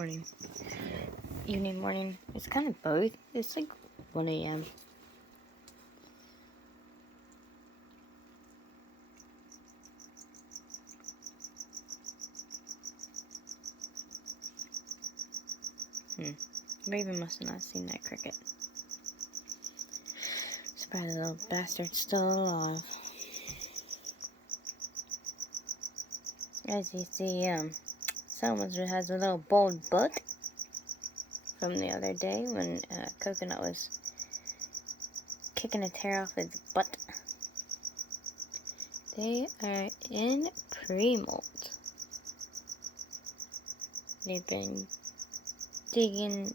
morning. Evening, morning. It's kind of both. It's like 1 a.m. Raven must have not seen that cricket. Surprised the little bastard's still alive. As you see, someone has a little bald butt from the other day when Coconut was kicking a tear off his butt. They are in pre-molt. They've been digging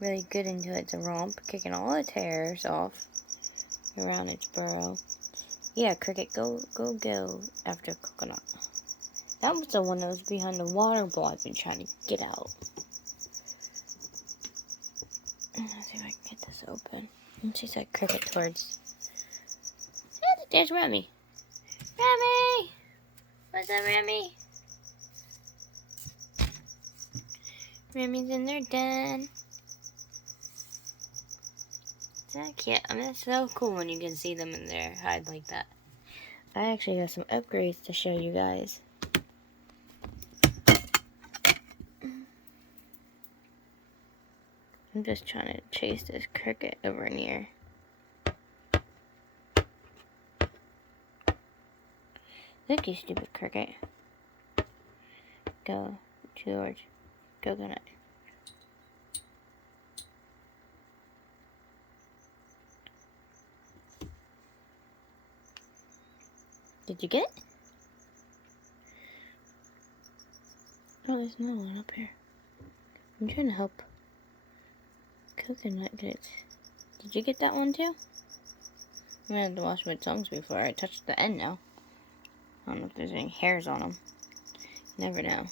really good into its rump, kicking all the tears off around its burrow. Yeah, Cricket, go after Coconut. That was the one that was behind the water bowl I've been trying to get out. Let's see if I can get this open. And she said Cricket towards... There's Remy. Remy! What's up, Remy? Remy's in their den. Is that cute? I mean, that's so cool when you can see them in their hide like that. I actually got some upgrades to show you guys. I'm just trying to chase this cricket over near. Look, you stupid cricket. Go, George. Coconut. Did you get it? Oh, there's another one up here. I'm trying to help Coconut get it. Did you get that one too? I'm gonna have to wash my tongues before I touch the end now. I don't know if there's any hairs on them. Never know.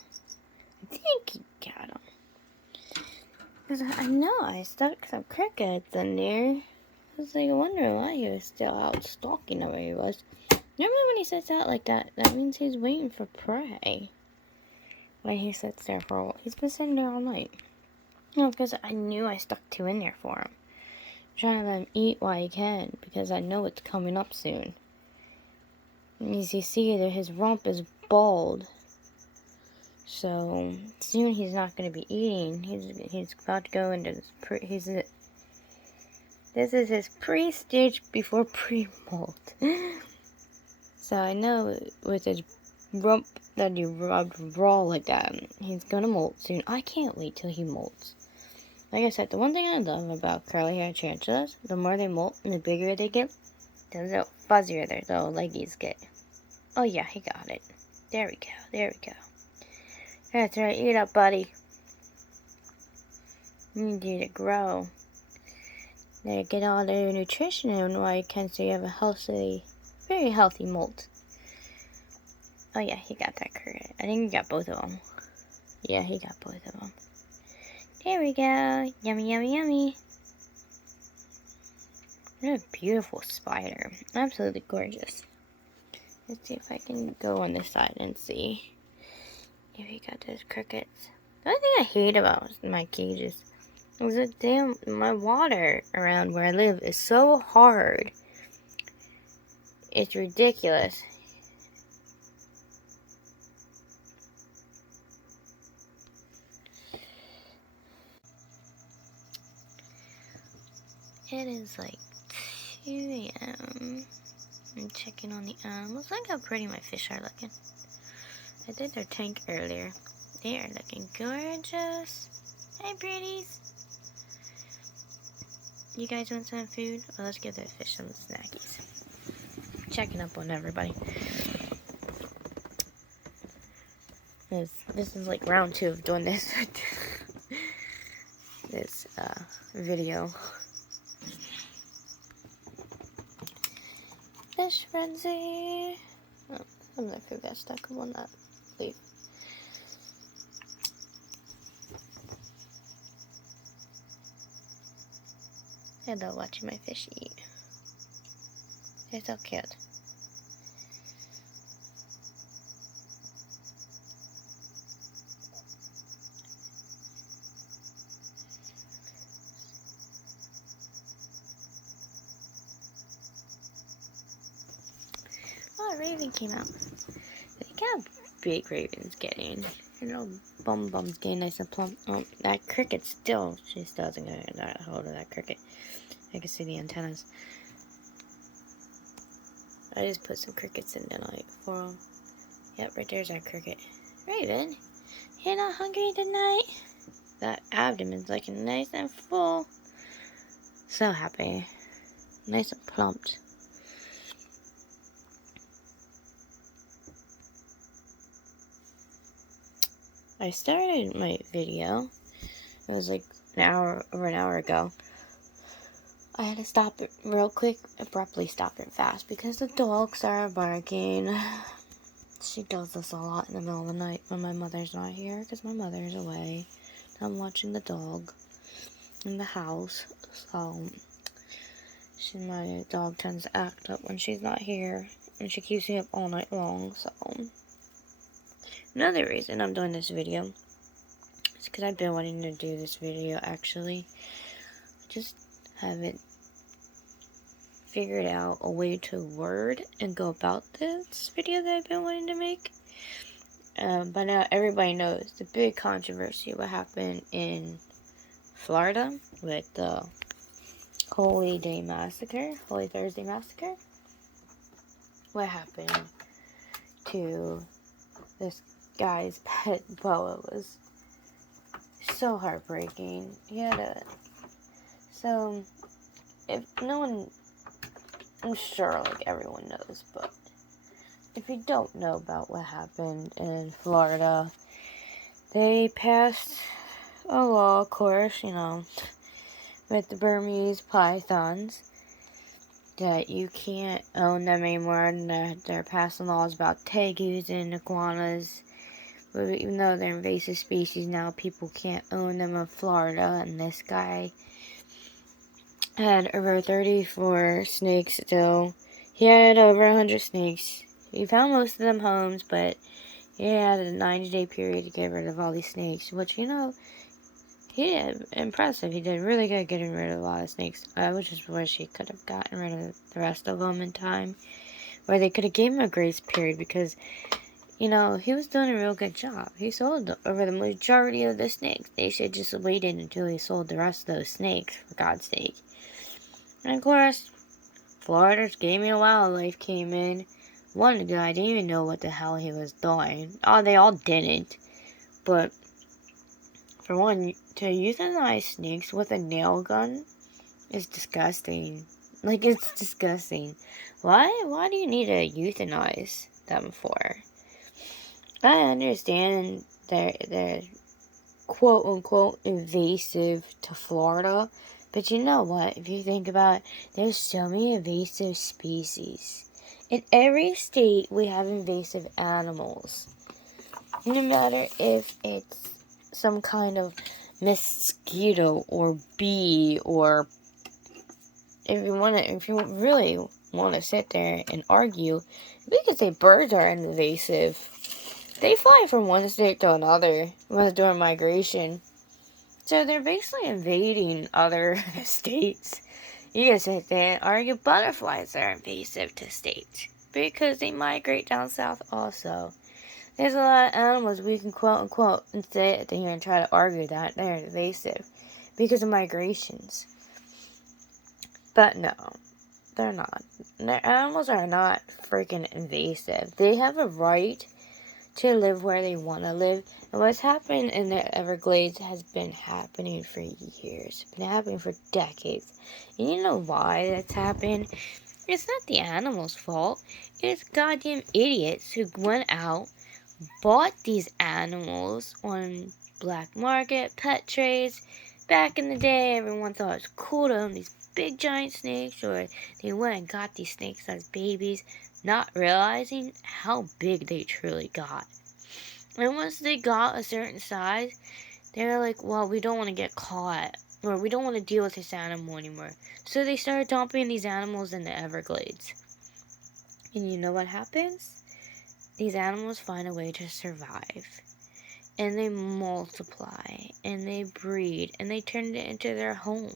I think he got them. Because I know I stuck some crickets in there. I was like wondering why he was still out stalking where he was. Normally when he sits out like that, that means he's waiting for prey. When he sits there for a while. He's been sitting there all night. No, because I knew I stuck two in there for him. I'm trying to let him eat while he can, because I know it's coming up soon. And as you see, his rump is bald. So, soon he's not going to be eating. He's about to go into this this is his pre-stage before pre-molt. So I know with his rump that he rubbed raw like that, he's going to molt soon. I can't wait till he molts. Like I said, the one thing I love about curly hair tarantulas, the more they molt and the bigger they get, the little fuzzier their little leggies get. Oh yeah, he got it. There we go, there we go. That's right, eat up, buddy. You need you to grow. There, get all the nutrition in while you can, so you have a healthy, very healthy molt. Oh yeah, he got that cricket. I think he got both of them. Yeah, he got both of them. There we go. Yummy, yummy, yummy. What a beautiful spider. Absolutely gorgeous. Let's see if I can go on this side and see if he got those crickets. The only thing I hate about my cages is that my water around where I live is so hard. It's ridiculous. It is like 2 a.m. I'm checking on the animals. Look how pretty my fish are looking. I did their tank earlier. They are looking gorgeous. Hi, pretties. You guys want some food? Well, let's give the fish some snackies. Checking up on everybody. This is like round 2 of doing this this video. Fish frenzy. Oh, some of the food got stuck on that leaf. I love watching my fish eat. They're so cute. raven came out. Look how big Raven's getting. Her little bum's getting nice and plump. Oh, that cricket still, she still doesn't get that hold of that cricket. I can see the antennas. I just put some crickets in the night for them. Yep, right there's our cricket. Raven, you're not hungry tonight? That abdomen's looking nice and full. So happy. Nice and plumped. I started my video. It was like over an hour ago. I had to stop it real quick, abruptly stop it fast because the dog started barking. She does this a lot in the middle of the night when my mother's not here because my mother's away. I'm watching the dog in the house, so my dog tends to act up when she's not here, and she keeps me up all night long. So another reason I'm doing this video is because I've been wanting to do this video. Actually, I just haven't figured out a way to word and go about this video that I've been wanting to make. By now everybody knows the big controversy what happened in Florida with the Holy Thursday Massacre. What happened to this guy's pet boa was so heartbreaking. So if no one, I'm sure like everyone knows, but if you don't know about what happened in Florida, they passed a law, of course, with the Burmese pythons, that you can't own them anymore, and they're passing laws about tegus and iguanas. But even though they're invasive species now, people can't own them in Florida, and this guy had over 34 snakes still. He had over 100 snakes. He found most of them homes, but he had a 90-day period to get rid of all these snakes, which, he did impressive. He did really good getting rid of a lot of snakes. I just wish he could have gotten rid of the rest of them in time, or they could have given him a grace period, because, he was doing a real good job. He sold over the majority of the snakes. They should just waited until he sold the rest of those snakes, for God's sake. And of course, Florida's Game of Wildlife came in. One guy didn't even know what the hell he was doing. Oh, they all didn't. But for one, to euthanize snakes with a nail gun is disgusting. Like, it's disgusting. Why do you need to euthanize them for? I understand they're quote unquote invasive to Florida, but you know what? If you think about it, there's so many invasive species. In every state, we have invasive animals. No matter if it's some kind of mosquito or bee, or if you really want to sit there and argue, we could say birds are invasive. They fly from one state to another during migration. So they're basically invading other states. You can sit there and argue butterflies are invasive to states because they migrate down south also. There's a lot of animals we can quote unquote and sit here and try to argue that they're invasive because of migrations. But no, they're not. The animals are not freaking invasive. They have a right to live where they want to live. And what's happened in the Everglades has been happening for years. It's been happening for decades. And you know why that's happened? It's not the animals' fault. It's goddamn idiots who went out, bought these animals on black market, pet trades. Back in the day, everyone thought it was cool to own these big giant snakes, or they went and got these snakes as babies, not realizing how big they truly got. And once they got a certain size, they were like, well, we don't want to get caught, or we don't want to deal with this animal anymore. So they started dumping these animals in the Everglades. And you know what happens? These animals find a way to survive. And they multiply, and they breed, and they turn it into their home.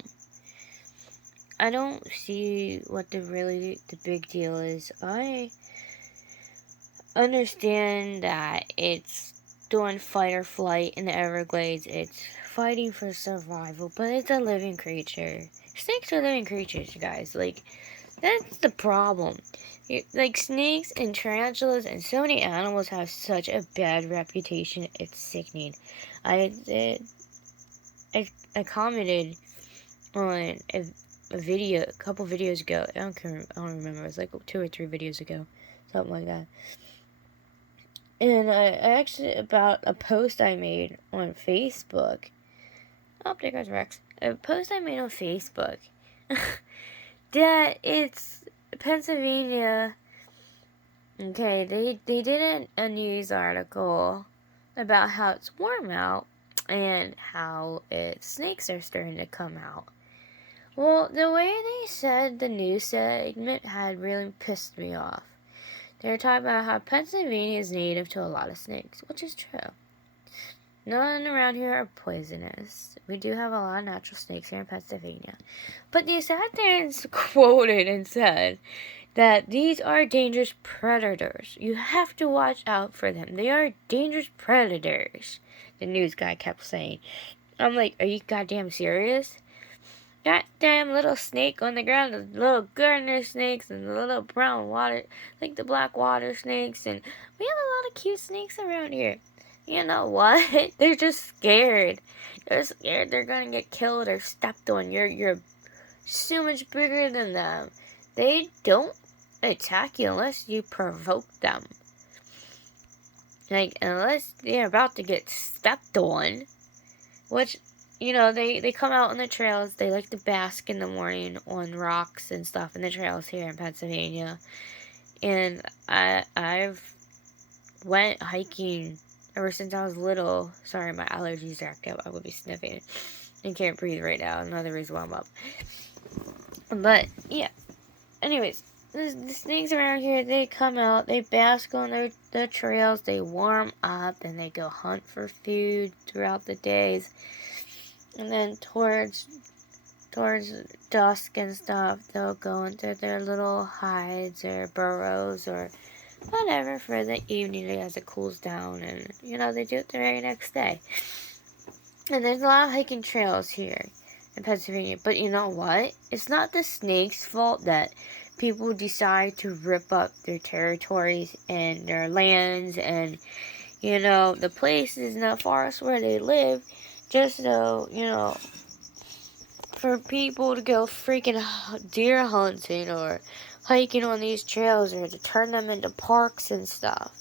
I don't see what the big deal is. I understand that it's doing fight or flight in the Everglades. It's fighting for survival, but it's a living creature. Snakes are living creatures, you guys. Like, that's the problem. Like, snakes and tarantulas and so many animals have such a bad reputation. It's sickening. I commented on a video a couple videos ago. I don't remember. It was like 2 or 3 videos ago, something like that. And I actually, about a post I made on Facebook. Oh, there goes Rex. A post I made on Facebook that it's Pennsylvania. Okay, they did a news article about how it's warm out and how snakes are starting to come out. Well, the way they said the news segment had really pissed me off. They were talking about how Pennsylvania is native to a lot of snakes, which is true. None around here are poisonous. We do have a lot of natural snakes here in Pennsylvania. But they sat there and quoted and said that these are dangerous predators. You have to watch out for them. They are dangerous predators, the news guy kept saying. I'm like, are you goddamn serious? That damn little snake on the ground, the little gardener snakes and the little brown water, like the black water snakes, and we have a lot of cute snakes around here. You know what? They're just scared. They're scared they're gonna get killed or stepped on. You're so much bigger than them. They don't attack you unless you provoke them. Like, unless they're about to get stepped on, which, you know, they come out on the trails. They like to bask in the morning on rocks and stuff in the trails here in Pennsylvania. And I've went hiking ever since I was little. Sorry, my allergies are active. I would be sniffing and can't breathe right now. Another reason why I'm up. But, yeah. Anyways, the snakes around here, they come out, they bask on the trails, they warm up, and they go hunt for food throughout the days. And then towards dusk and stuff, they'll go into their little hides or burrows or whatever for the evening as it cools down. And, you know, they do it the very next day. And there's a lot of hiking trails here in Pennsylvania. But you know what? It's not the snakes' fault that people decide to rip up their territories and their lands and, you know, the places in the forest where they live, just so, you know, for people to go freaking deer hunting or hiking on these trails or to turn them into parks and stuff.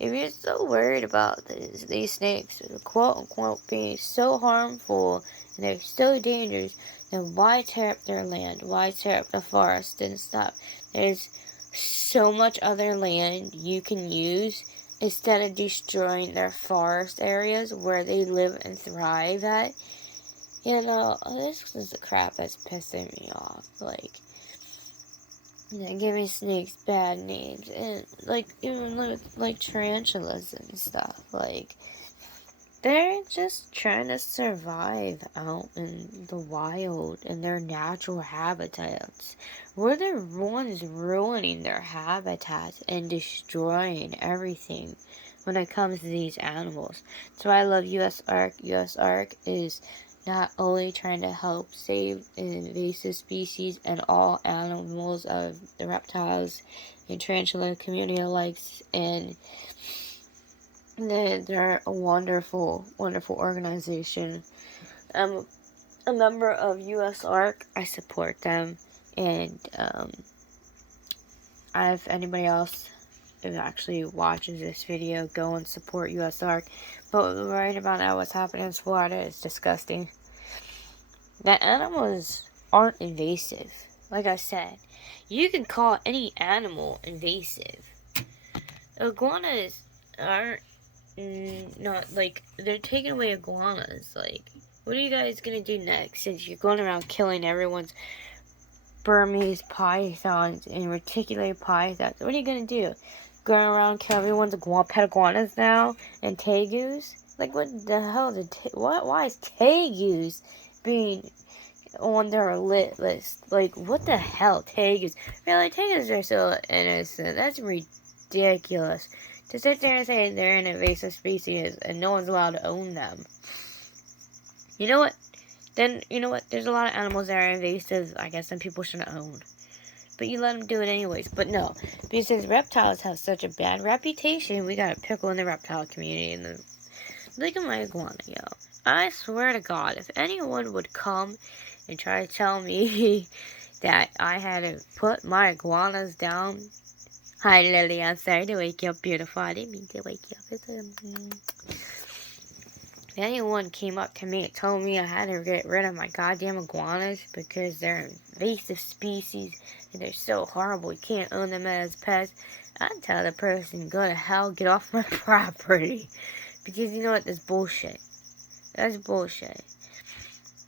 If you're so worried about these snakes, quote-unquote, being so harmful and they're so dangerous, then why tear up their land? Why tear up the forest and stuff? There's so much other land you can use instead of destroying their forest areas where they live and thrive at. You know, this is the crap that's pissing me off. Like, they're giving snakes bad names, and like even like tarantulas and stuff. Like, they're just trying to survive out in the wild in their natural habitats. We're the ones ruining their habitats and destroying everything when it comes to these animals. So I love USARK. USARK is not only trying to help save invasive species and all animals of the reptiles and tarantula community alike, and they're a wonderful, wonderful organization. I'm a member of USARK. I support them, and if anybody else who actually watches this video, go and support USARK. But right about now, what's happening in Florida is disgusting. The animals aren't invasive. Like I said, you can call any animal invasive. Iguanas aren't not, like, they're taking away iguanas. Like, what are you guys gonna do next since you're going around killing everyone's Burmese pythons and reticulated pythons? What are you gonna do? Going around kill everyone's pet iguanas now and tegus? Like, what the hell why is tegus being on their list? Like, what the hell, tegus? Really, tegus are so innocent. That's ridiculous. to sit there and say they're an invasive species and no one's allowed to own them. You know what? Then, you know what? There's a lot of animals that are invasive, I guess, and people shouldn't own. But you let them do it anyways. But no, because reptiles have such a bad reputation, we got a pickle in the reptile community. And look at my iguana, yo. I swear to God, if anyone would come and try to tell me that I had to put my iguanas down. Hi, Lily. I'm sorry to wake you up, beautiful. I didn't mean to wake you up. If anyone came up to me and told me I had to get rid of my goddamn iguanas because they're invasive species and they're so horrible you can't own them as pets, I'd tell the person, go to hell, get off my property. Because you know what? That's bullshit. That's bullshit.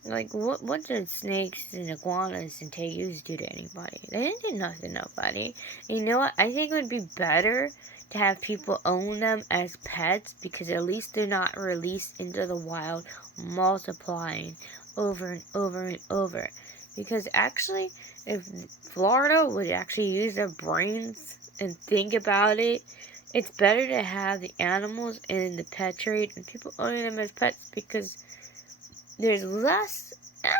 Like, what did snakes and iguanas and tegus do to anybody? They didn't do nothing to nobody. And you know what? I think it would be better to have people own them as pets because at least they're not released into the wild, multiplying over and over and over. Because actually, if Florida would actually use their brains and think about it, it's better to have the animals in the pet trade and people owning them as pets because there's less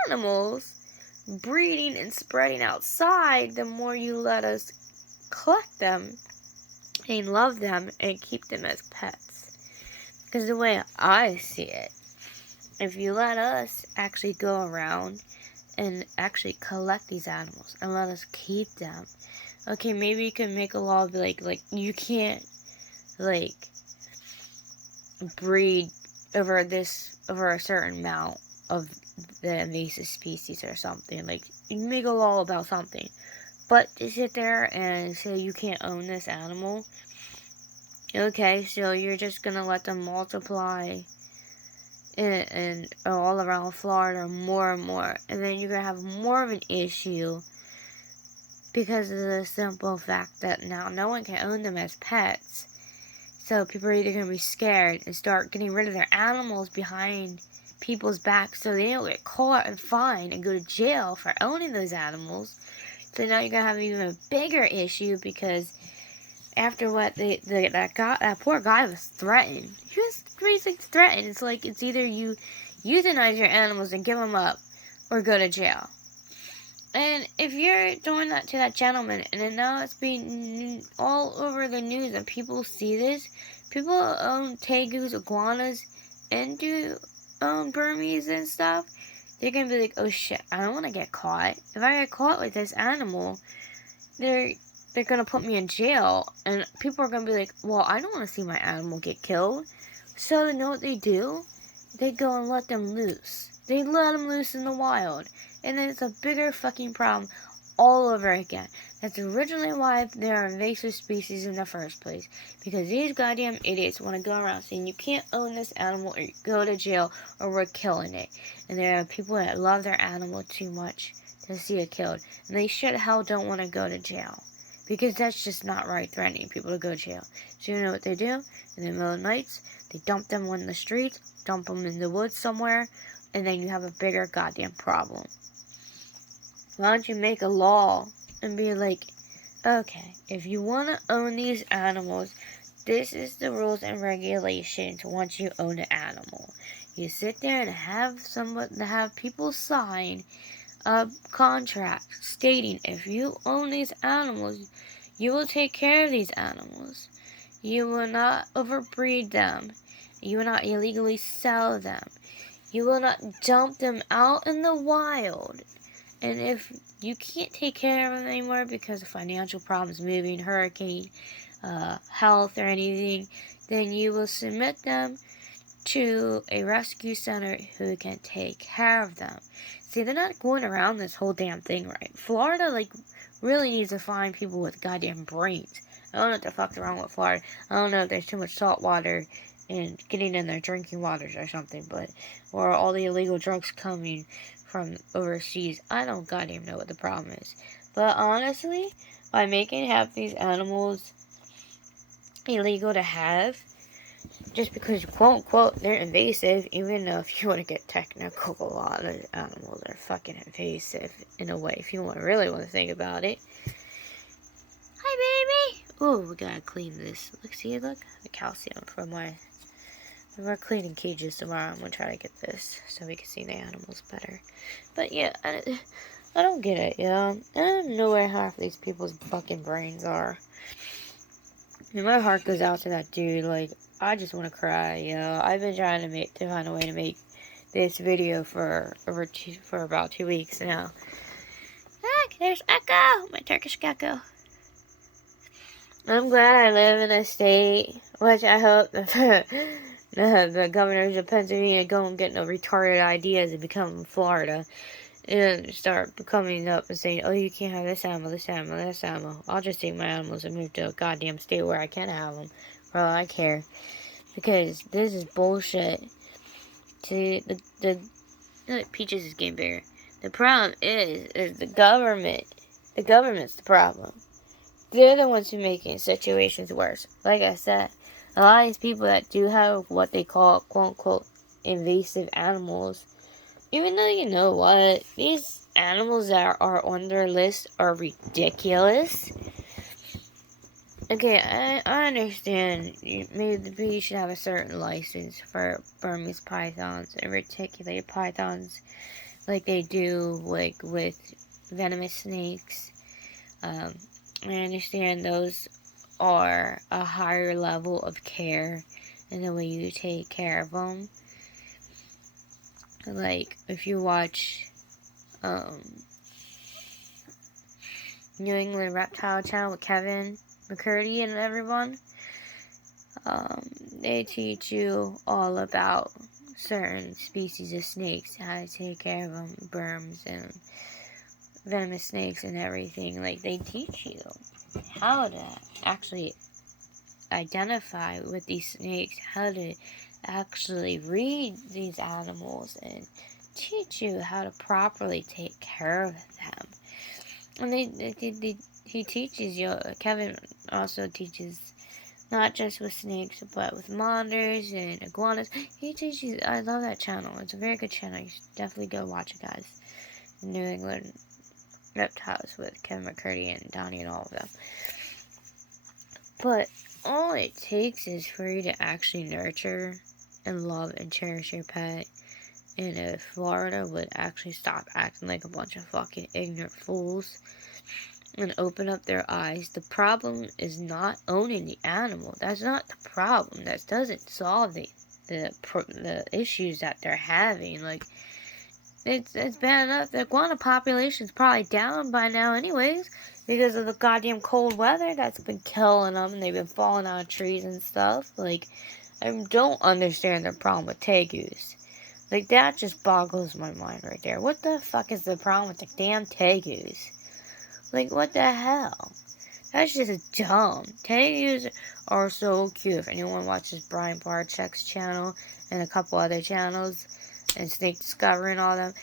animals breeding and spreading outside the more you let us collect them and love them and keep them as pets. Because the way I see it, if you let us actually go around and actually collect these animals and let us keep them, okay, maybe you can make a law be like you can't like breed over a certain amount of the invasive species or something. Like, you make a law about something, but to sit there and say you can't own this animal, okay, so you're just gonna let them multiply and all around Florida more and more, and then you're gonna have more of an issue because of the simple fact that now no one can own them as pets. So people are either going to be scared and start getting rid of their animals behind people's backs so they don't get caught and fined and go to jail for owning those animals. So now you're going to have even a bigger issue because after what that poor guy was threatened. He was basically threatened. It's like it's either you euthanize your animals and give them up or go to jail. And if you're doing that to that gentleman, and then now it's being all over the news and people see this, people own tegus, iguanas, and do Burmese and stuff, they're going to be like, oh shit, I don't want to get caught. If I get caught with this animal, they're going to put me in jail. And people are going to be like, well, I don't want to see my animal get killed. So you know what they do? They go and let them loose. They let them loose in the wild. And then it's a bigger fucking problem all over again. That's originally why there are invasive species in the first place. Because these goddamn idiots want to go around saying you can't own this animal or you go to jail or we're killing it. And there are people that love their animal too much to see it killed. And they sure the hell don't want to go to jail. Because that's just not right, threatening people to go to jail. So you know what they do? In the middle of the nights, they dump them on the streets, dump them in the woods somewhere, and then you have a bigger goddamn problem. Why don't you make a law and be like, okay, if you want to own these animals, this is the rules and regulations once you own an animal. You sit there and have people sign a contract stating if you own these animals, you will take care of these animals. You will not overbreed them. You will not illegally sell them. You will not dump them out in the wild. And if you can't take care of them anymore because of financial problems, moving, hurricane, health, or anything, then you will submit them to a rescue center who can take care of them. See, they're not going around this whole damn thing right. Florida, really needs to find people with goddamn brains. I don't know what the fuck's wrong with Florida. I don't know if there's too much salt water and getting in their drinking waters or something, or all the illegal drugs coming from overseas. I don't goddamn know what the problem is. But honestly, by making half these animals illegal to have, just because, quote unquote, they're invasive, even though if you want to get technical, a lot of animals are fucking invasive in a way, if you really want to think about it. Hi, baby! Oh, we gotta clean this. Look, see, look, the calcium from we're cleaning cages tomorrow. I'm gonna try to get this so we can see the animals better. But yeah, I don't get it, I don't know where half these people's fucking brains are. And my heart goes out to that dude. Like, I just want to cry, I've been trying to find a way to make this video for about 2 weeks now. Look, there's Echo, my Turkish gecko. I'm glad I live in a state, which I hope the governors of Pennsylvania go and get no retarded ideas and become Florida. And start coming up and saying, oh, you can't have this animal, this animal, this animal. I'll just take my animals and move to a goddamn state where I can have them. For all I care. Because this is bullshit. See, Peaches is getting bigger. The problem is the government. The government's the problem. They're the ones who are making situations worse. Like I said, a lot of these people that do have what they call, quote-unquote, invasive animals, even though you know what, these animals that are on their list are ridiculous. Okay, I understand maybe you should have a certain license for Burmese pythons and reticulated pythons like they do like with venomous snakes. I understand those are a higher level of care in the way you take care of them. Like, if you watch New England Reptile Channel with Kevin McCurdy and everyone, they teach you all about certain species of snakes, how to take care of them, worms and venomous snakes and everything. Like, they teach you how to actually identify with these snakes, how to actually read these animals and teach you how to properly take care of them. And he teaches you, Kevin also teaches not just with snakes, but with monitors and iguanas. He teaches, I love that channel. It's a very good channel. You should definitely go watch it, guys. New England Reptiles with Kevin McCurdy and Donnie and all of them. But all it takes is for you to actually nurture and love and cherish your pet. And if Florida would actually stop acting like a bunch of fucking ignorant fools and open up their eyes, the problem is not owning the animal. That's not the problem. That doesn't solve the issues that they're having. Like, it's bad enough. The iguana population's probably down by now anyways, because of the goddamn cold weather that's been killing them, and they've been falling out of trees and stuff. Like, I don't understand the problem with tegus. Like, that just boggles my mind right there. What the fuck is the problem with the damn tegus? Like, what the hell? That's just dumb. Tegus are so cute. If anyone watches Brian Barczyk's channel and a couple other channels, and Snake Discovery and all them,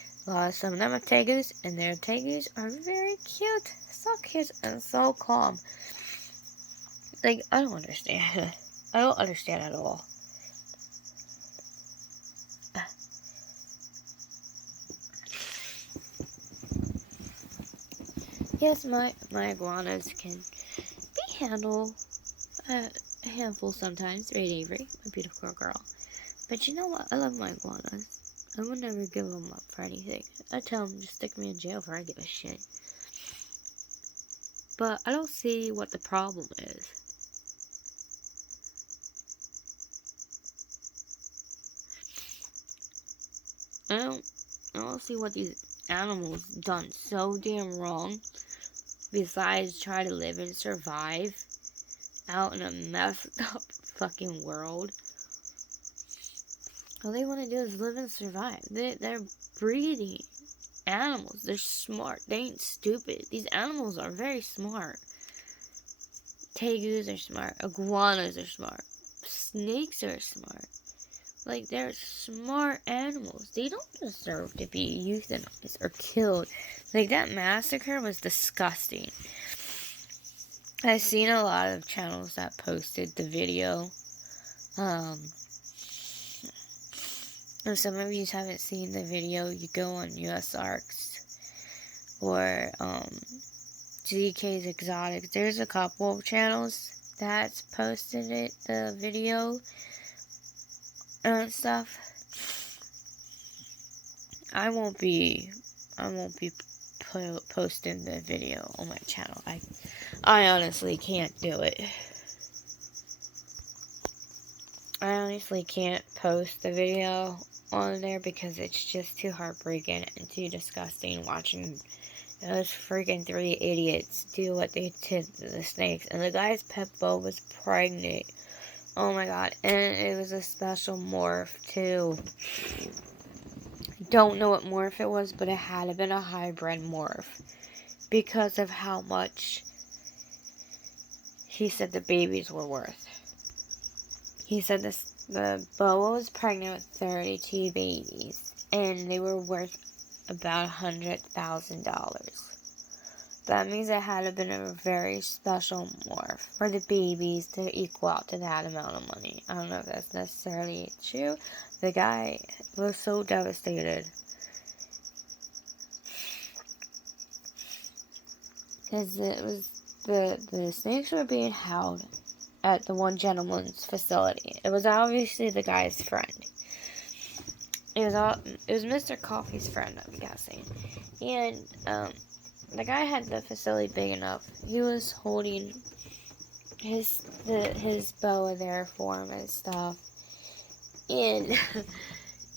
some of them are tegus, and their tegus are very cute. So cute and so calm. Like, I don't understand. I don't understand at all. Yes, my iguanas can be handled a handful sometimes. Right, Avery, my beautiful girl. But you know what? I love my iguanas. I would never give them up for anything. I tell them, just stick me in jail for I give a shit. But I don't see what the problem is. I don't see what these animals done so damn wrong. Besides try to live and survive out in a messed up fucking world. All they want to do is live and survive. They're breeding animals. They're smart. They ain't stupid. These animals are very smart. Tegus are smart. Iguanas are smart. Snakes are smart. Like, they're smart animals. They don't deserve to be euthanized or killed. Like, that massacre was disgusting. I've seen a lot of channels that posted the video. If some of you haven't seen the video, you go on US Arcs or DK's Exotics. There's a couple of channels that's posted the video and stuff. I won't be posting the video on my channel. I honestly can't do it. I honestly can't post the video on there because it's just too heartbreaking and too disgusting watching those freaking 3 idiots do what they did to the snakes. And the guy's pet boa was pregnant. Oh my god. And it was a special morph too. Don't know what morph it was, but it had been a hybrid morph because of how much he said the babies were worth. He said the boa was pregnant with 32 babies, and they were worth about $100,000. That means it had been a very special morph for the babies to equal out to that amount of money. I don't know if that's necessarily true. The guy was so devastated because it was the snakes were being held at the one gentleman's facility. It was obviously the guy's friend. It was Mr. Coffee's friend, I'm guessing. And the guy had the facility big enough. He was holding his boa there for him and stuff. And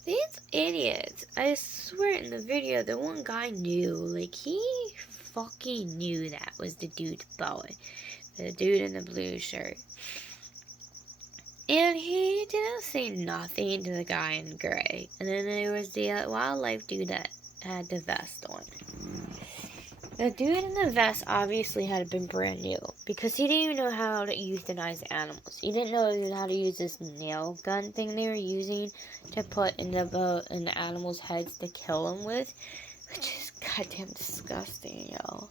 these idiots, I swear in the video, the one guy knew, like, he fucking knew that was the dude's boa. The dude in the blue shirt. And he didn't say nothing to the guy in gray. And then there was the wildlife dude that had the vest on. The dude in the vest obviously had been brand new because he didn't even know how to euthanize animals. He didn't know how to use this nail gun thing they were using to put in the animals' heads to kill them with, which is goddamn disgusting, yo.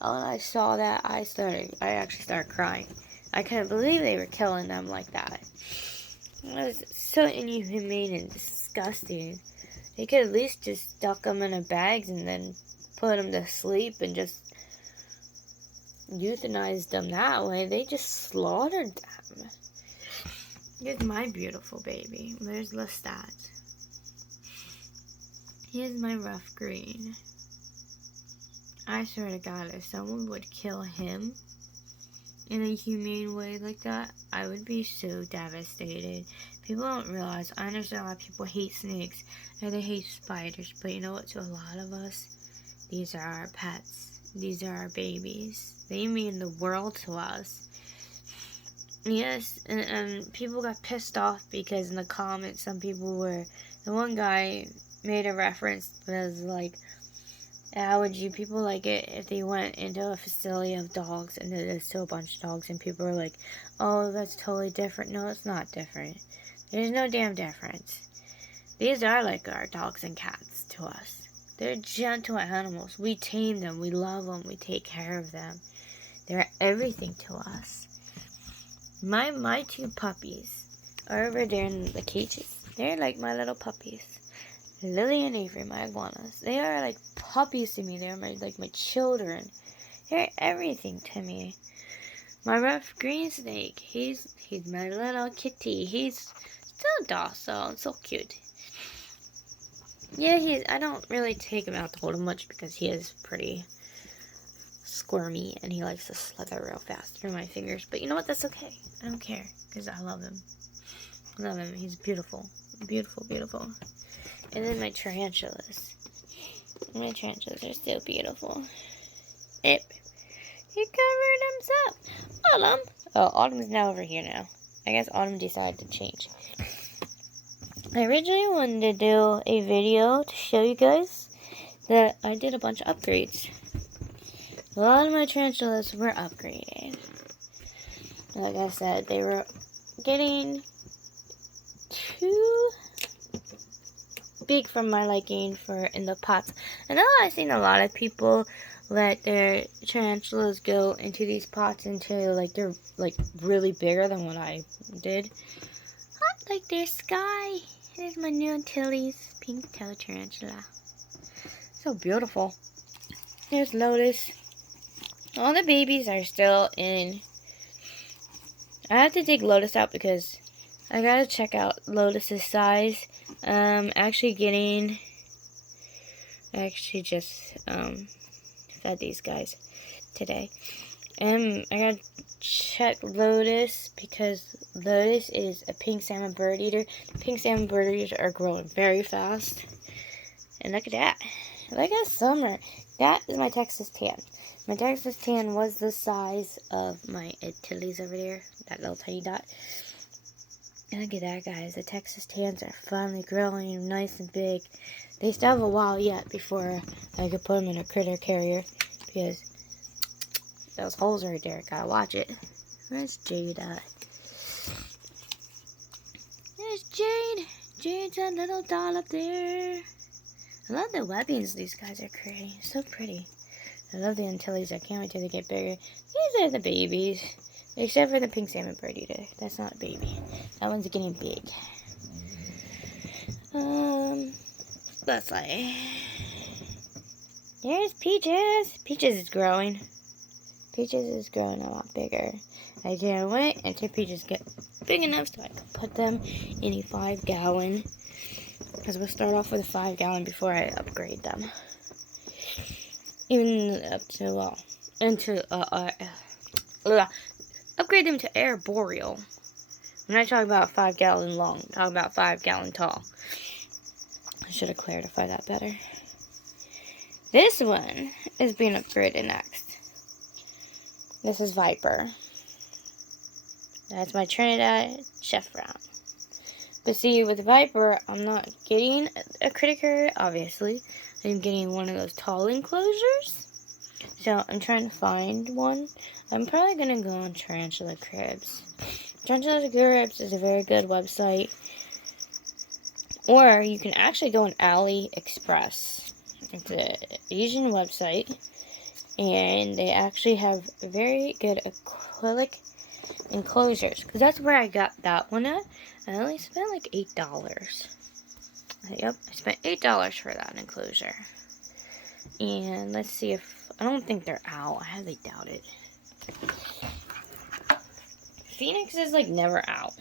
When I saw that, I actually started crying. I couldn't believe they were killing them like that. It was so inhumane and disgusting. They could at least just stuck them in a bags and then put them to sleep and just euthanized them that way. They just slaughtered them. Here's my beautiful baby. There's Lestat. Here's my rough green. I swear to God, if someone would kill him in a humane way like that, I would be so devastated. People don't realize, I understand a lot of people hate snakes and they hate spiders, but you know what, to a lot of us, these are our pets. These are our babies. They mean the world to us. Yes, and people got pissed off because in the comments, some people were, the one guy made a reference that was like, how would you people like it if they went into a facility of dogs and there's still a bunch of dogs and people are like, oh, that's totally different. No, it's not different. There's no damn difference. These are like our dogs and cats to us. They're gentle animals. We tame them. We love them. We take care of them. They're everything to us. My 2 puppies are over there in the cages. They're like my little puppies. Lily and Avery, my iguanas. They are like puppies to me. They're my children. They're everything to me. My rough green snake, he's my little kitty. He's so docile and so cute. Yeah, I don't really take him out to hold him much because he is pretty squirmy and he likes to slither real fast through my fingers. But you know what? That's okay. I don't care because I love him. I love him. He's beautiful. Beautiful, beautiful. And then my tarantulas. My tarantulas are so beautiful. He covered himself. Autumn. Oh, Autumn's now over here now. I guess Autumn decided to change. I originally wanted to do a video to show you guys that I did a bunch of upgrades. A lot of my tarantulas were upgraded. Like I said, they were getting too big for my liking for in the pots. I know I've seen a lot of people let their tarantulas go into these pots until like they're like really bigger than what I did. Like there's Sky. There's my new Antilles pink toe tarantula. So beautiful. There's Lotus. All the babies are still in. I have to take Lotus out because I gotta check out Lotus's size. Actually just fed these guys today. I gotta check Lotus because Lotus is a pink salmon bird eater. Pink salmon bird eaters are growing very fast. And look at that. Look at summer. That is my Texas tan. My Texas tan was the size of my Antilles over there. That little tiny dot. And look at that, guys. The Texas tans are finally growing nice and big. They still have a while yet before I could put them in a critter carrier. Because those holes right there. Gotta watch it. Where's Jade at? There's Jade. Jade's that little doll up there. I love the webbings these guys are creating. So pretty. I love the Antilles. I can't wait till they get bigger. These are the babies. Except for the pink salmon bird eater. That's not a baby. That one's getting big. Let's see. There's Peaches. Peaches is growing. Peaches is growing a lot bigger. I can't wait until Peaches get big enough so I can put them in a 5-gallon. Because we'll start off with a 5-gallon before I upgrade them. Even up to, upgrade them to arboreal. I'm not talking about 5-gallon long. I'm talking about 5-gallon tall. I should have clarified that better. This one is being upgraded next. This is Viper. That's my Trinidad Chef Brown. But see, with Viper, I'm not getting a critter, obviously. I'm getting one of those tall enclosures. So I'm trying to find one. I'm probably going to go on Tarantula Cribs. Tarantula Cribs is a very good website. Or you can actually go on AliExpress. It's an Asian website. And they actually have very good acrylic enclosures. Because that's where I got that one at. I only spent like $8. Yep, I spent $8 for that enclosure. And let's see if... I don't think they're out. I highly doubt it. Phoenix is like never out.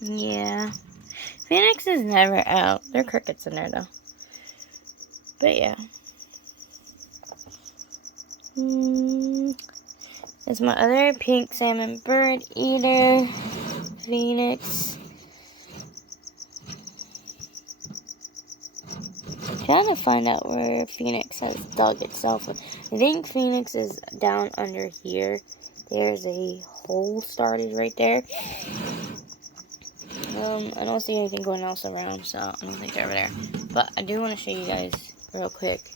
Yeah. Phoenix is never out. There are crickets in there though. But yeah. It's my other pink salmon bird eater. Phoenix. Trying to find out where Phoenix has dug itself. I think Phoenix is down under here. There's a hole started right there. I don't see anything going else around, so I don't think they're over there. But I do want to show you guys real quick.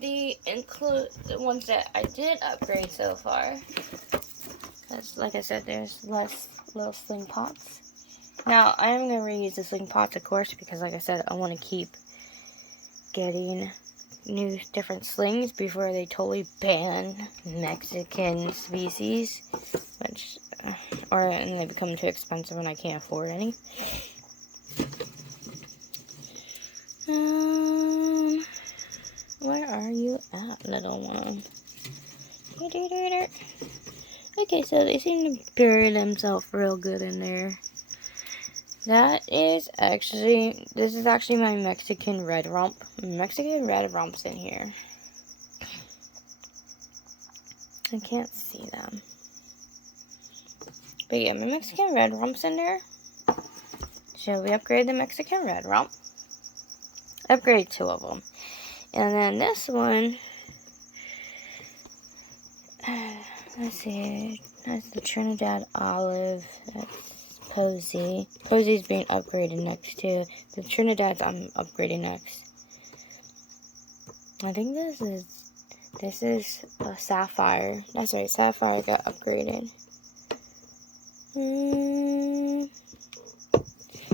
The ones that I did upgrade so far. Because, like I said, there's less little sling pots. Now, I am going to reuse the sling pots, of course, because, like I said, I want to keep getting new different slings before they totally ban Mexican species, which, and they become too expensive and I can't afford any. Where are you at, little one? Okay, so they seem to bury themselves real good in there. This is actually my Mexican red rump. Mexican red rump's in here. I can't see them. But yeah, my Mexican red rump's in there. So we upgrade the Mexican red rump. Upgrade 2 of them. And then this one, let's see, that's the Trinidad Olive. That's Posey. Posey's being upgraded next too. The Trinidad's I'm upgrading next. I think this is a Sapphire. That's right, Sapphire got upgraded.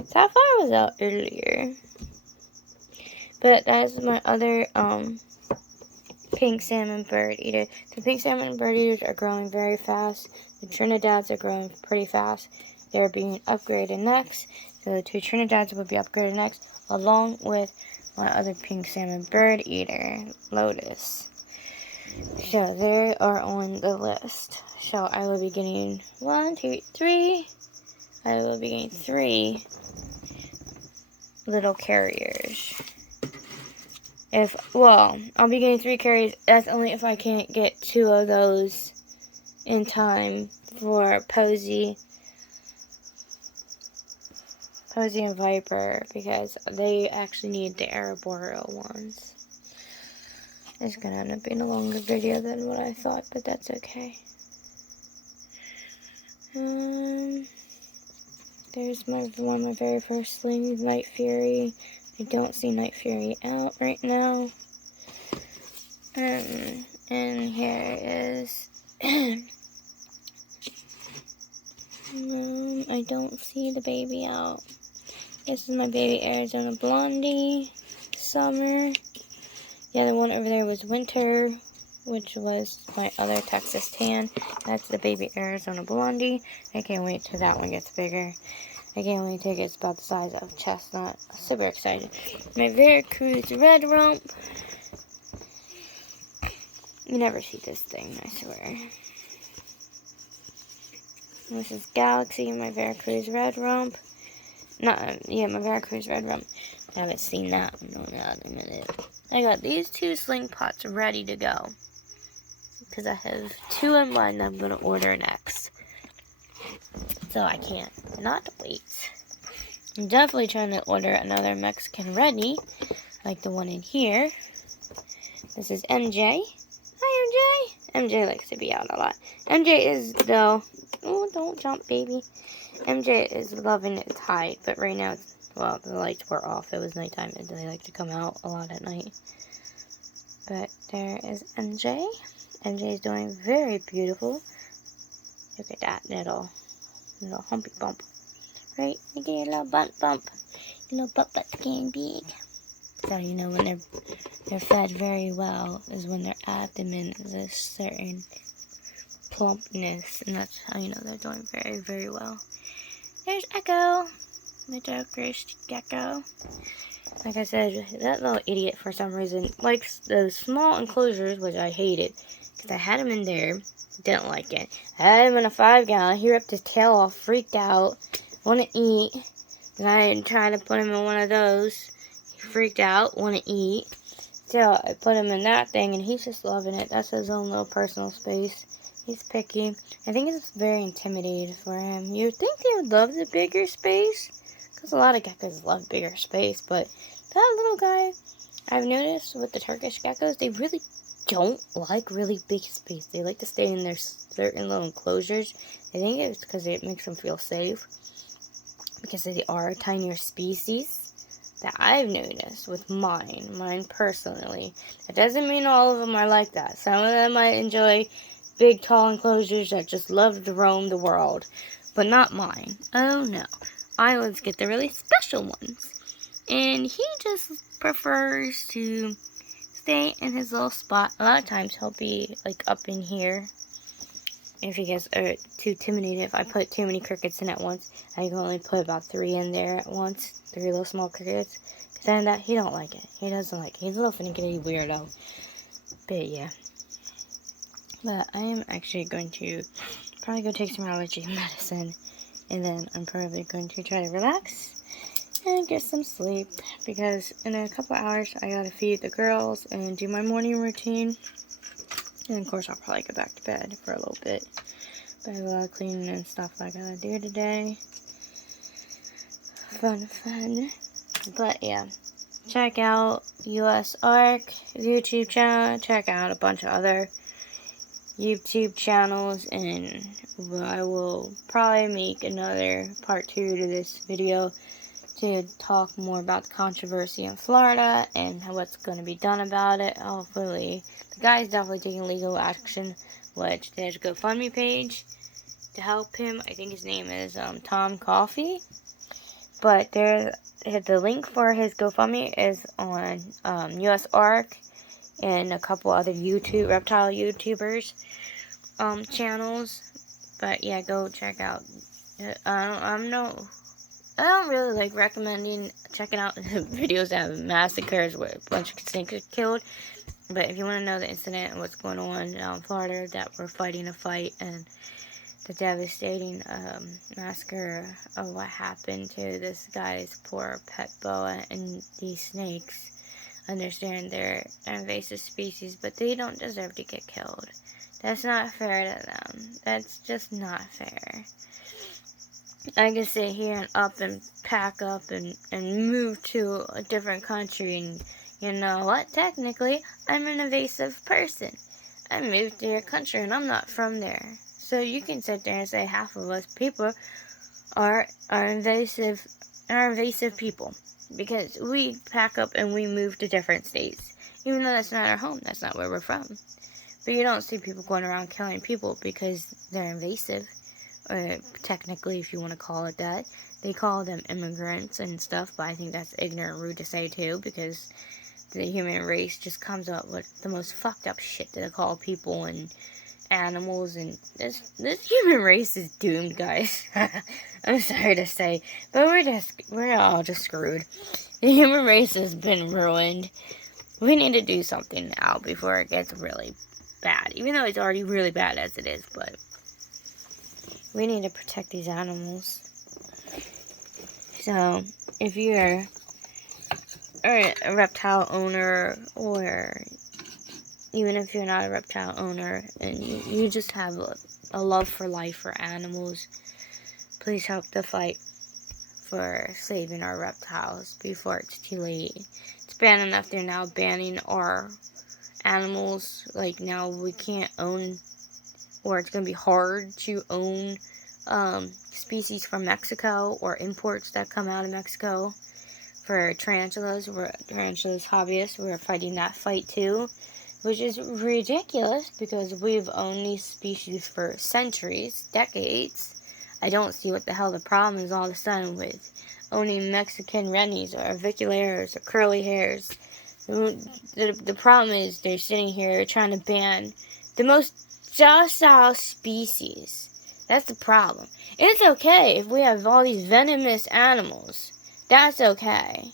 Sapphire was out earlier. But that's my other pink salmon bird eater. The pink salmon bird eaters are growing very fast. The Trinidads are growing pretty fast. They're being upgraded next. So the 2 Trinidads will be upgraded next, along with my other pink salmon, bird eater, lotus. So they are on the list. So I will be getting 1, 2, 3. I will be getting 3 little carriers. I'll be getting 3 carriers. That's only if I can't get 2 of those in time for Posey and Viper, because they actually need the arboreal ones. It's gonna end up being a longer video than what I thought, but that's okay. There's one of my very first slings, Night Fury. I don't see Night Fury out right now. And here is I don't see the baby out. This is my baby Arizona Blondie, Summer. The other one over there was Winter, which was my other Texas Tan. That's the baby Arizona Blondie. I can't wait till that one gets bigger. I can't wait till it gets about the size of Chestnut. Super excited. My Veracruz Red Rump. You never see this thing, I swear. This is Galaxy, my Veracruz Red Rump. My Veracruz Red Rump. I haven't seen that one in a minute. I got these 2 sling pots ready to go, because I have 2 in mind I'm going to order next. So I can't not wait. I'm definitely trying to order another Mexican ready, like the one in here. This is MJ. Hi, MJ. MJ likes to be out a lot. MJ is, though, oh, don't jump, baby. MJ is loving its hide, but right now, the lights were off. It was nighttime, and they like to come out a lot at night. But there is MJ. MJ is doing very beautiful. Look at that little humpy bump. Right? Look at your little bump. Your little butt's getting big. So you know when they're fed very well is when their abdomen is a certain plumpness, and that's how you know they're doing very, very well. There's Echo, my darkest gecko. Like I said, that little idiot for some reason likes those small enclosures, which I hated, because I had him in there, didn't like it. I had him in a 5-gallon, he ripped his tail off, freaked out, wanted to eat. Then I tried to put him in one of those, he freaked out, wanted to eat. So I put him in that thing, and he's just loving it. That's his own little personal space. He's picky. I think it's very intimidated for him. You'd think they would love the bigger space, because a lot of geckos love bigger space, but that little guy, I've noticed with the Turkish geckos, they really don't like really big space. They like to stay in their certain little enclosures. I think it's because it makes them feel safe, because they are a tinier species that I've noticed with mine personally. That doesn't mean all of them are like that. Some of them might enjoy big, tall enclosures that just love to roam the world, but not mine. Oh no. I always get the really special ones. And he just prefers to stay in his little spot. A lot of times he'll be like up in here. If he gets too intimidated, if I put too many crickets in at once, I can only put about 3 in there at once. 3 little small crickets. Because then that, he don't like it. He doesn't like it. He's a little finicky weirdo. But yeah. But I am actually going to probably go take some allergy medicine. And then I'm probably going to try to relax and get some sleep. Because in a couple hours, I gotta feed the girls and do my morning routine. And of course, I'll probably go back to bed for a little bit. But I have a lot of cleaning and stuff I gotta do today. Fun. But yeah, check out US Ark YouTube channel. Check out a bunch of other YouTube channels, and I will probably make another part 2 to this video to talk more about the controversy in Florida and what's going to be done about it. Hopefully, the guy's definitely taking legal action, which there's a GoFundMe page to help him. I think his name is Tom Coffee, but the link for his GoFundMe is on US Ark and a couple other reptile YouTubers channels. But yeah, go check out. I don't really like recommending checking out videos that have massacres where a bunch of snakes are killed. But if you want to know the incident and what's going on in Florida, that we're fighting a fight, and the devastating massacre of what happened to this guy's poor pet boa and these snakes, understand they're an invasive species, but they don't deserve to get killed. That's not fair to them. That's just not fair. I can sit here and up and pack up and move to a different country, and you know what? Technically, I'm an invasive person. I moved to your country and I'm not from there. So you can sit there and say half of us people are invasive people, because we pack up and we move to different states. Even though that's not our home, that's not where we're from. But you don't see people going around killing people because they're invasive. Or technically, if you want to call it that. They call them immigrants and stuff, but I think that's ignorant and rude to say too, because the human race just comes up with the most fucked up shit that they call people and animals, and this human race is doomed, guys. I'm sorry to say, but we're all just screwed. The human race has been ruined. We need to do something now before it gets really bad, even though it's already really bad as it is, but we need to protect these animals. So, if you're a reptile owner, or even if you're not a reptile owner and you just have a love for life for animals, please help the fight for saving our reptiles before it's too late. It's bad enough they're now banning our animals. Like, now we can't own, or it's going to be hard to own species from Mexico, or imports that come out of Mexico. For tarantulas, we're tarantulas hobbyists. We're fighting that fight too, which is ridiculous because we've owned these species for centuries, decades. I don't see what the hell the problem is all of a sudden with owning Mexican rennies or aviculaires or curly hairs. The problem is they're sitting here trying to ban the most docile species. That's the problem. It's okay if we have all these venomous animals. That's okay.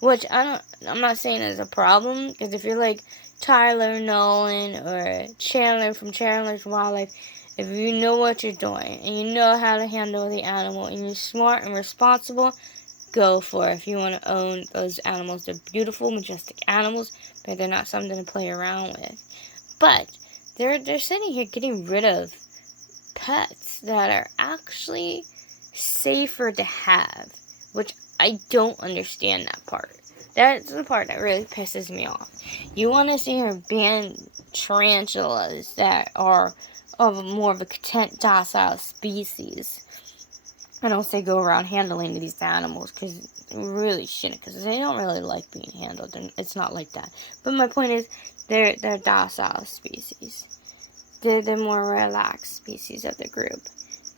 Which I'm not saying is a problem, because if you're like Tyler Nolan or Chandler from Chandler's Wildlife, if you know what you're doing and you know how to handle the animal and you're smart and responsible, go for it. If you want to own those animals, they're beautiful, majestic animals, but they're not something to play around with. But they're sitting here getting rid of pets that are actually safer to have, which I don't understand that part. That's the part that really pisses me off. You want to see her ban tarantulas that are of more of a docile species. I don't say go around handling these animals, because you really shouldn't, because they don't really like being handled, and it's not like that. But my point is, they're docile species. They're the more relaxed species of the group.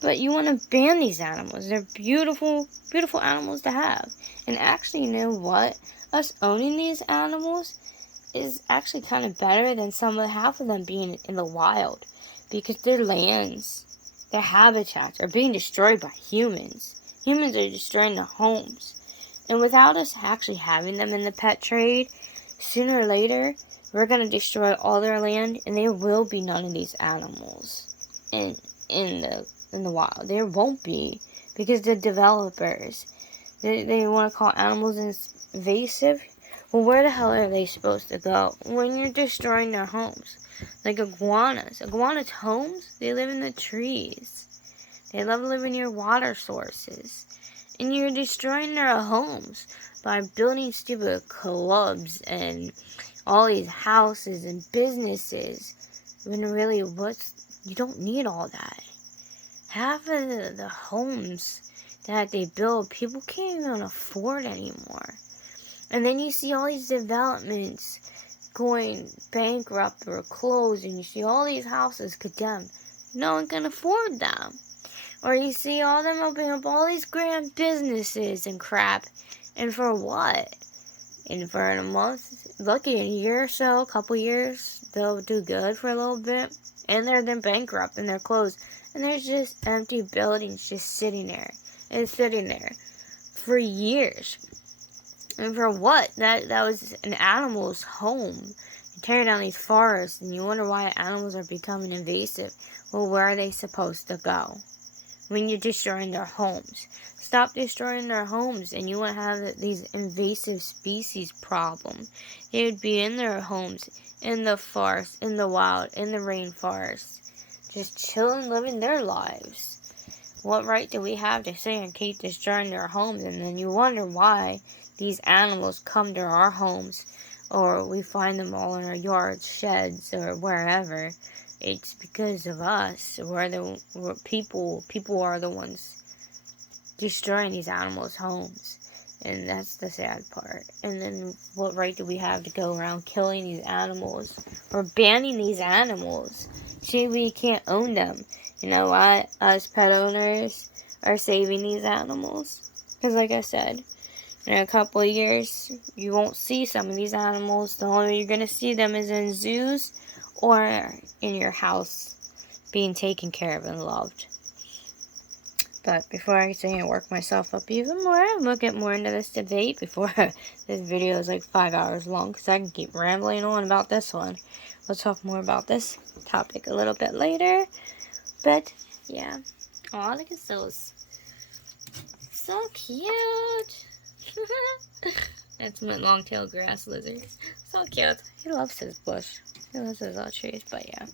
But you want to ban these animals. They're beautiful, beautiful animals to have. And actually, you know what? Us owning these animals is actually kind of better than half of them being in the wild. Because their lands, their habitats are being destroyed by humans. Humans are destroying their homes. And without us actually having them in the pet trade, sooner or later, we're going to destroy all their land, and there will be none of these animals in the wild. There won't be, because the developers, they want to call animals invasive. Well, where the hell are they supposed to go when you're destroying their homes? Like iguanas. Iguanas' homes, they live in the trees. They love living near water sources. And you're destroying their homes by building stupid clubs and all these houses and businesses. When really, you don't need all that. Half of the homes that they build, people can't even afford anymore. And then you see all these developments going bankrupt or closed, and you see all these houses condemned. No one can afford them. Or you see all them opening up all these grand businesses and crap. And for what? And for a month, lucky, a year or so, a couple years, they'll do good for a little bit. And they're then bankrupt and they're closed. And there's just empty buildings just sitting there. And sitting there. for years. And for what? That was an animal's home. You tear down these forests, and you wonder why animals are becoming invasive. Well, where are they supposed to go? When you're destroying their homes. Stop destroying their homes, and you won't have these invasive species problem. They would be in their homes, in the forest, in the wild, in the rainforest, just chilling, living their lives. What right do we have to say and keep destroying their homes? And then you wonder why these animals come to our homes, or we find them all in our yards, sheds, or wherever. It's because of us. We're people are the ones destroying these animals' homes. And that's the sad part. And then what right do we have to go around killing these animals or banning these animals? See, we can't own them. You know why us pet owners are saving these animals? Because like I said, in a couple of years, you won't see some of these animals. The only way you're going to see them is in zoos or in your house being taken care of and loved. But before I sit here and work myself up even more, I'm going to get more into this debate before this video is like 5 hours long, because I can keep rambling on about this one. We'll talk more about this topic a little bit later. But, yeah. Aw, look at those. So cute. That's my long-tailed grass lizard. So cute. He loves his bush. He loves his little trees. But, yeah.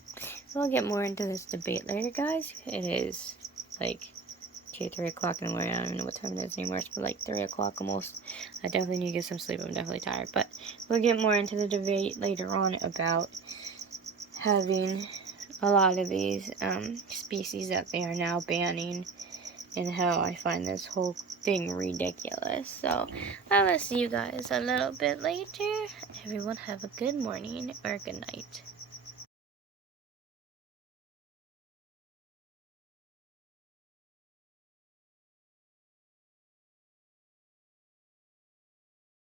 We'll get more into this debate later, guys. It is, like, 2, 3 o'clock in the morning. I don't even know what time it is anymore. It's like 3 o'clock almost. I definitely need to get some sleep. I'm definitely tired. But we'll get more into the debate later on about having a lot of these species that they are now banning, and how I find this whole thing ridiculous. So I will see you guys a little bit later. Everyone have a good morning or good night.